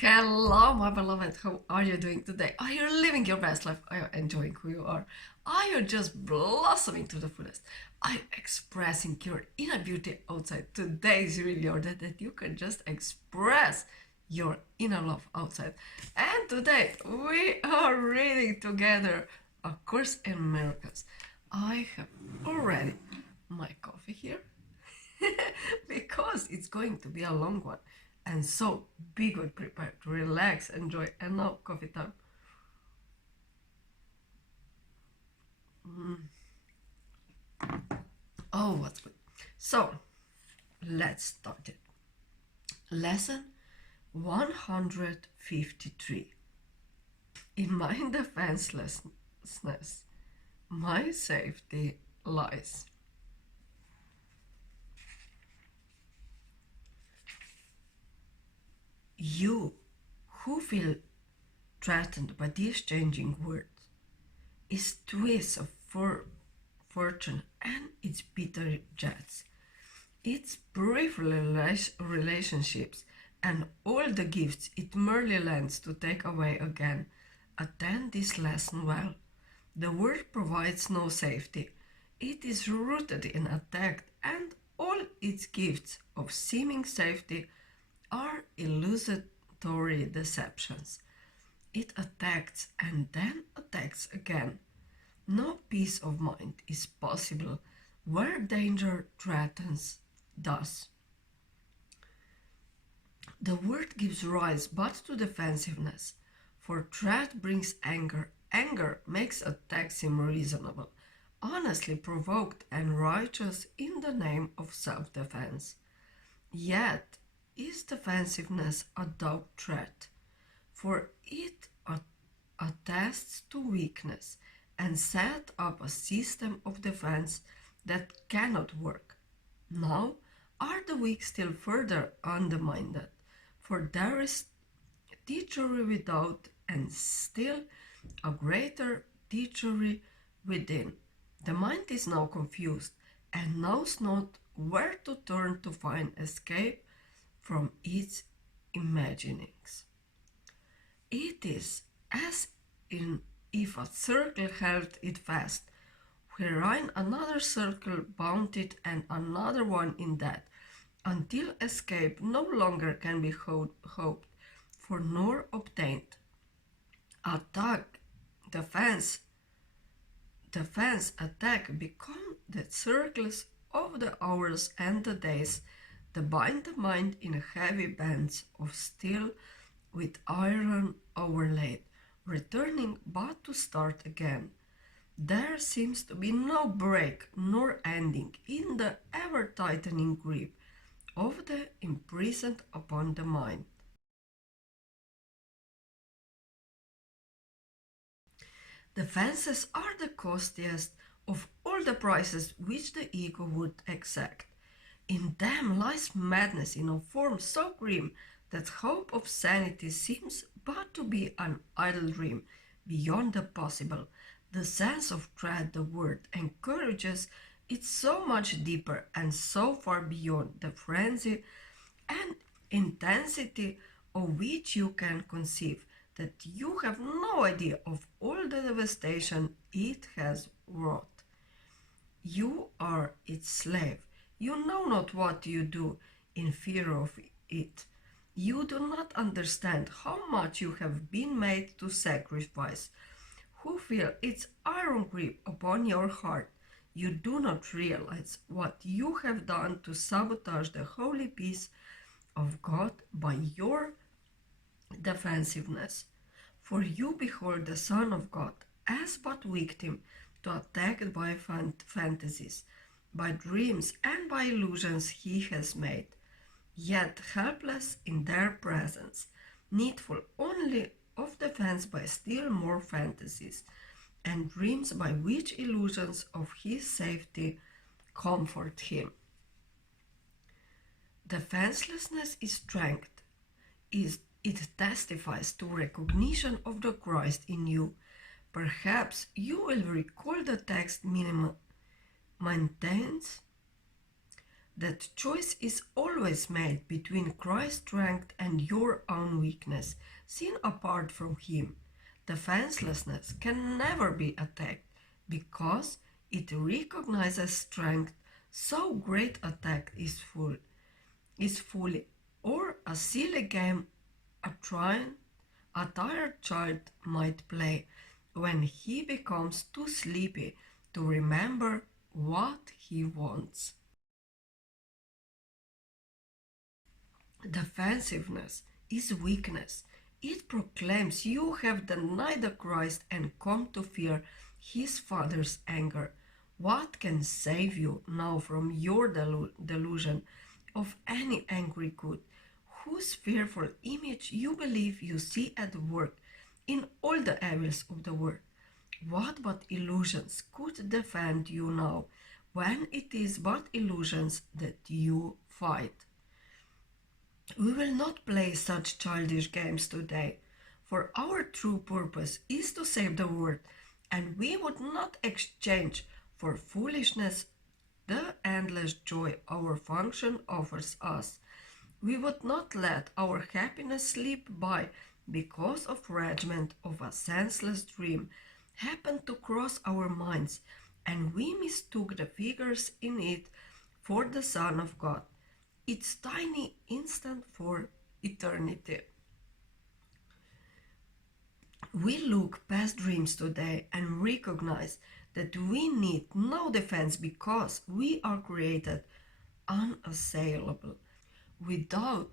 Hello, my beloved. How are you doing today? Are you living your best life? Are you enjoying who you are? Are you just blossoming to the fullest? Are you expressing your inner beauty outside? Today is really your day that you can just express your inner love outside. And today we are reading together A Course in Miracles. I have already my coffee here because it's going to be a long one. And so be good, prepared to relax, enjoy, and now coffee time. Oh, what's good. So let's start it. Lesson 153. In my defenselessness, my safety lies. You who feel threatened by these changing words, its twists of fortune and its bitter jets, its brief relationships, and all the gifts it merely lends to take away again, attend this lesson well. The word provides no safety. It is rooted in attack, and all its gifts of seeming safety are illusory deceptions. It attacks and then attacks again. No peace of mind is possible where danger threatens thus. The word gives rise but to defensiveness, for threat brings anger. Anger makes attack seem reasonable, honestly provoked and righteous in the name of self-defense. Yet, is defensiveness a doubt threat? For it attests to weakness and set up a system of defense that cannot work. Now, are the weak still further undermined? For there is treachery without and still a greater treachery within. The mind is now confused and knows not where to turn to find escape from its imaginings. It is as if a circle held it fast, wherein another circle bound it and another one in that, until escape no longer can be hoped for nor obtained. Attack, defense, attack become the circles of the hours and the days, that bind the mind in heavy bands of steel with iron overlaid, returning but to start again. There seems to be no break nor ending in the ever-tightening grip of the imprisoned upon the mind. Defenses are the costliest of all the prices which the ego would exact. In them lies madness in a form so grim that hope of sanity seems but to be an idle dream beyond the possible. The sense of dread the word encourages it so much deeper and so far beyond the frenzy and intensity of which you can conceive, that you have no idea of all the devastation it has wrought. You are its slave. You know not what you do in fear of it. You do not understand how much you have been made to sacrifice. Who feel its iron grip upon your heart, you do not realize what you have done to sabotage the holy peace of God by your defensiveness. For you behold the Son of God as but victim to attacked by fantasies, by dreams and by illusions he has made, yet helpless in their presence, needful only of defense by still more fantasies and dreams by which illusions of his safety comfort him. Defenselessness is strength. It testifies to recognition of the Christ in you. Perhaps you will recall the text maintains that choice is always made between Christ's strength and your own weakness, seen apart from Him. Defenselessness can never be attacked because it recognizes strength, so great attack is fully, or a silly game a tired child might play when he becomes too sleepy to remember what he wants. Defensiveness is weakness. It proclaims you have denied the Christ and come to fear His Father's anger. What can save you now from your delusion of any angry good, whose fearful image you believe you see at work in all the evils of the world? What but illusions could defend you now, when it is but illusions that you fight? We will not play such childish games today, for our true purpose is to save the world, and we would not exchange for foolishness the endless joy our function offers us. We would not let our happiness slip by because a fragment of a senseless dream happened to cross our minds, and we mistook the figures in it for the Son of God, its tiny instant for eternity. We look past dreams today and recognize that we need no defense because we are created unassailable. Without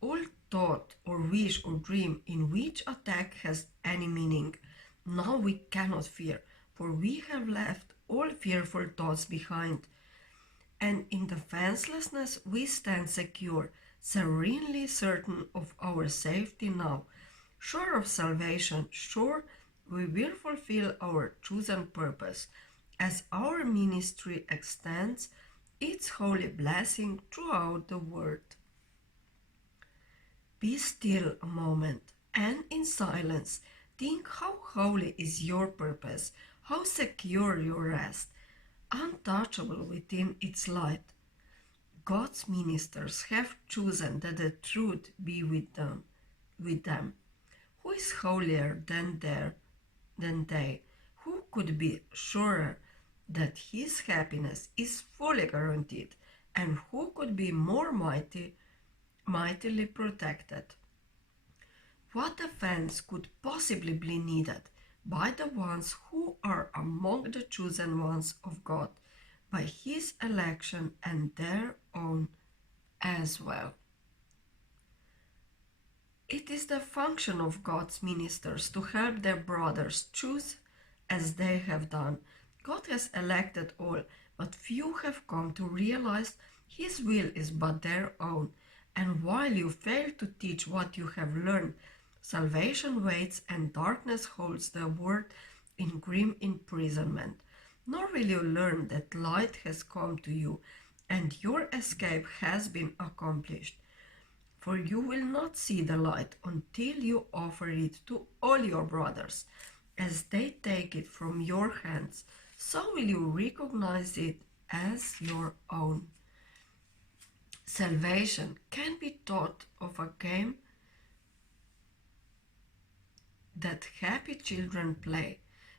all thought or wish or dream in which attack has any meaning, now we cannot fear, for we have left all fearful thoughts behind. And in defenselessness we stand secure, serenely certain of our safety now, sure of salvation, sure we will fulfill our chosen purpose, as our ministry extends its holy blessing throughout the world. Be still a moment, and in silence think how holy is your purpose, how secure your rest, untouchable within its light. God's ministers have chosen that the truth be with them. Who is holier than they? Who could be surer that his happiness is fully guaranteed, and who could be more mightily protected? What defense could possibly be needed by the ones who are among the chosen ones of God, by His election and their own as well? It is the function of God's ministers to help their brothers choose as they have done. God has elected all, but few have come to realize His will is but their own. And while you fail to teach what you have learned, salvation waits and darkness holds the world in grim imprisonment. Nor will you learn that light has come to you and your escape has been accomplished. For you will not see the light until you offer it to all your brothers. As they take it from your hands, so will you recognize it as your own. Salvation can be taught of a game that happy children play.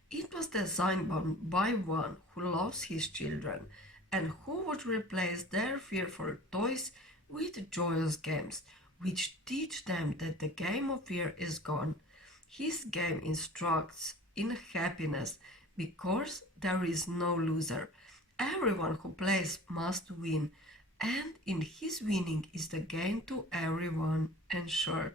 It was designed by one who loves his children and who would replace their fearful toys with joyous games, which teach them that the game of fear is gone. His game instructs in happiness because there is no loser. Everyone who plays must win, and in his winning is the gain to everyone ensured.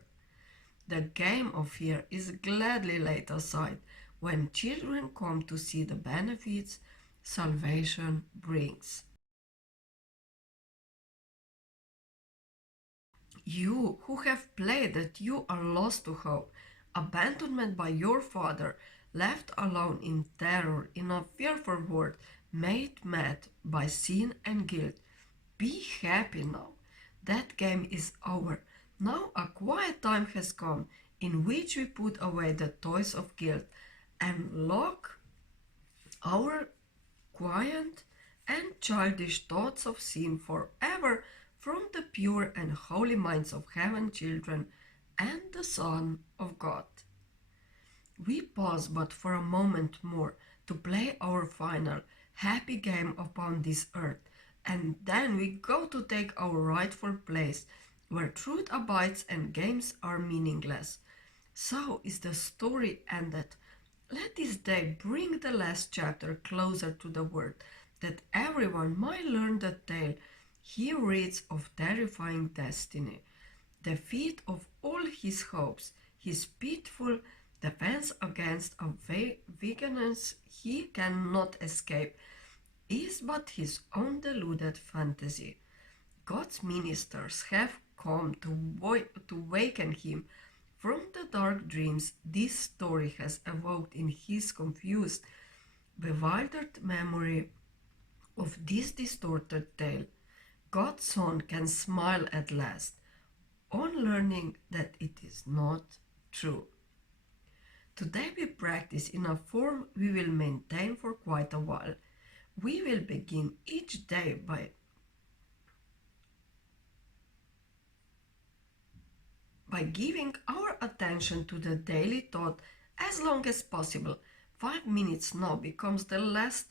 The game of fear is gladly laid aside when children come to see the benefits salvation brings. You who have played that you are lost to hope, abandonment by your father, left alone in terror in a fearful world, made mad by sin and guilt, be happy now. That game is over. Now a quiet time has come in which we put away the toys of guilt and lock our quiet and childish thoughts of sin forever from the pure and holy minds of heaven children and the Son of God. We pause but for a moment more to play our final happy game upon this earth, and then we go to take our rightful place where truth abides and games are meaningless. So is the story ended. Let this day bring the last chapter closer to the word, that everyone might learn the tale he reads of terrifying destiny, the feat of all his hopes, his pitiful defense against a vengeance he cannot escape, is but his own deluded fantasy. God's ministers have come to waken him from the dark dreams this story has evoked in his confused, bewildered memory of this distorted tale. God's Son can smile at last on learning that it is not true. Today we practice in a form we will maintain for quite a while. We will begin each day by giving our attention to the daily thought as long as possible. 5 minutes now becomes the last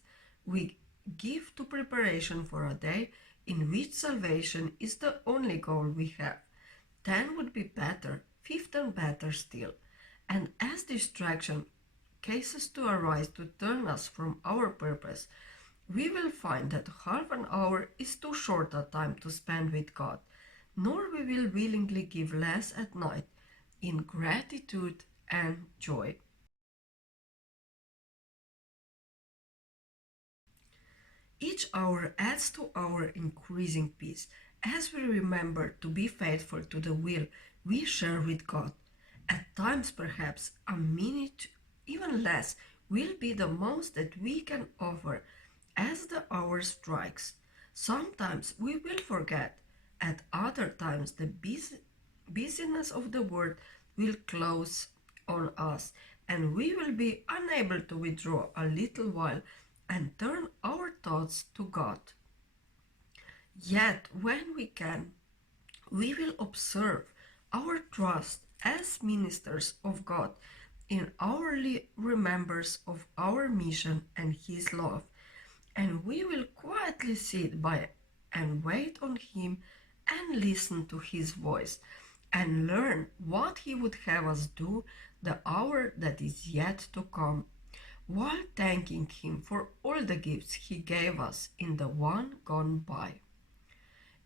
we give to preparation for a day in which salvation is the only goal we have. 10 would be better, 15 better still. And as distraction cases to arise to turn us from our purpose, we will find that half an hour is too short a time to spend with God, nor we will willingly give less at night in gratitude and joy. Each hour adds to our increasing peace as we remember to be faithful to the will we share with God. At times, perhaps, a minute, even less, will be the most that we can offer as the hour strikes. Sometimes we will forget. At other times, the busyness of the world will close on us, and we will be unable to withdraw a little while and turn our thoughts to God. Yet, when we can, we will observe our trust as ministers of God in hourly remembrance of our mission and His love, and we will quietly sit by and wait on Him and listen to His voice and learn what He would have us do the hour that is yet to come, while thanking Him for all the gifts He gave us in the one gone by.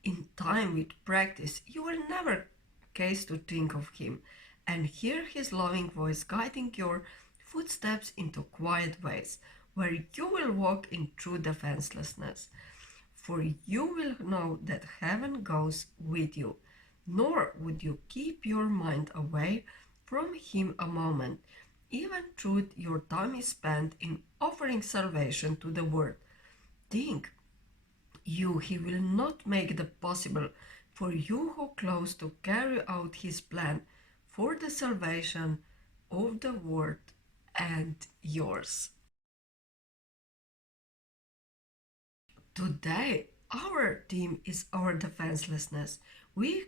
In time with practice, you will never cease to think of Him and hear His loving voice guiding your footsteps into quiet ways where you will walk in true defenselessness. For you will know that heaven goes with you, nor would you keep your mind away from Him a moment, even though your time is spent in offering salvation to the world. Think, He will not make it possible for you who close to carry out His plan for the salvation of the world and yours. Today, our theme is our defenselessness. We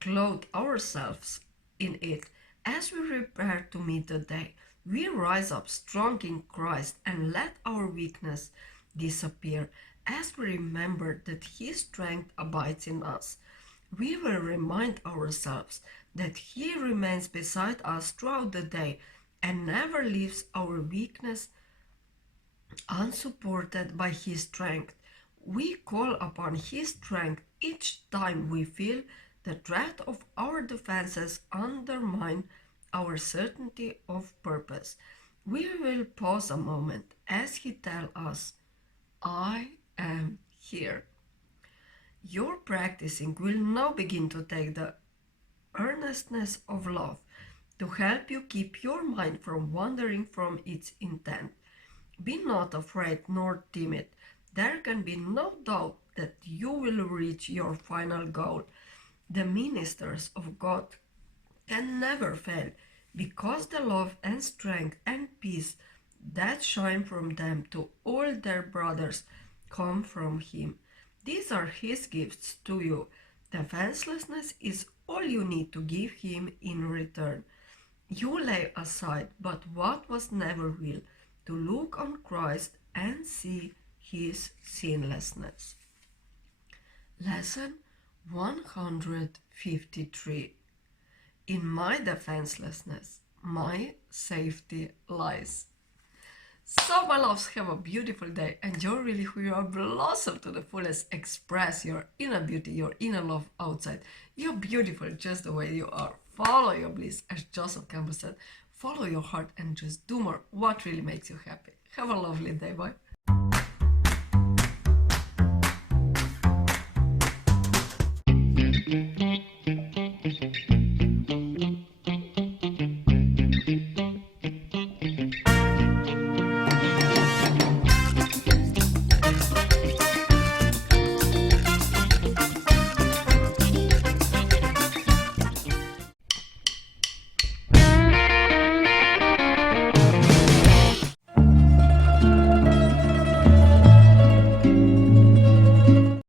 clothe ourselves in it as we prepare to meet the day. We rise up strong in Christ and let our weakness disappear as we remember that His strength abides in us. We will remind ourselves that He remains beside us throughout the day and never leaves our weakness unsupported by His strength. We call upon His strength each time we feel the threat of our defenses undermine our certainty of purpose. We will pause a moment as He tells us, I am here. Your practicing will now begin to take the earnestness of love to help you keep your mind from wandering from its intent. Be not afraid nor timid. There can be no doubt that you will reach your final goal. The ministers of God can never fail, because the love and strength and peace that shine from them to all their brothers come from Him. These are His gifts to you. Defenselessness is all you need to give Him in return. You lay aside but what was never will, to look on Christ and see His sinlessness. Lesson 153. In my defenselessness, my safety lies. So my loves, have a beautiful day. Enjoy really who you are. Blossom to the fullest. Express your inner beauty, your inner love outside. You're beautiful just the way you are. Follow your bliss, as Joseph Campbell said. Follow your heart and just do more what really makes you happy. Have a lovely day. Bye.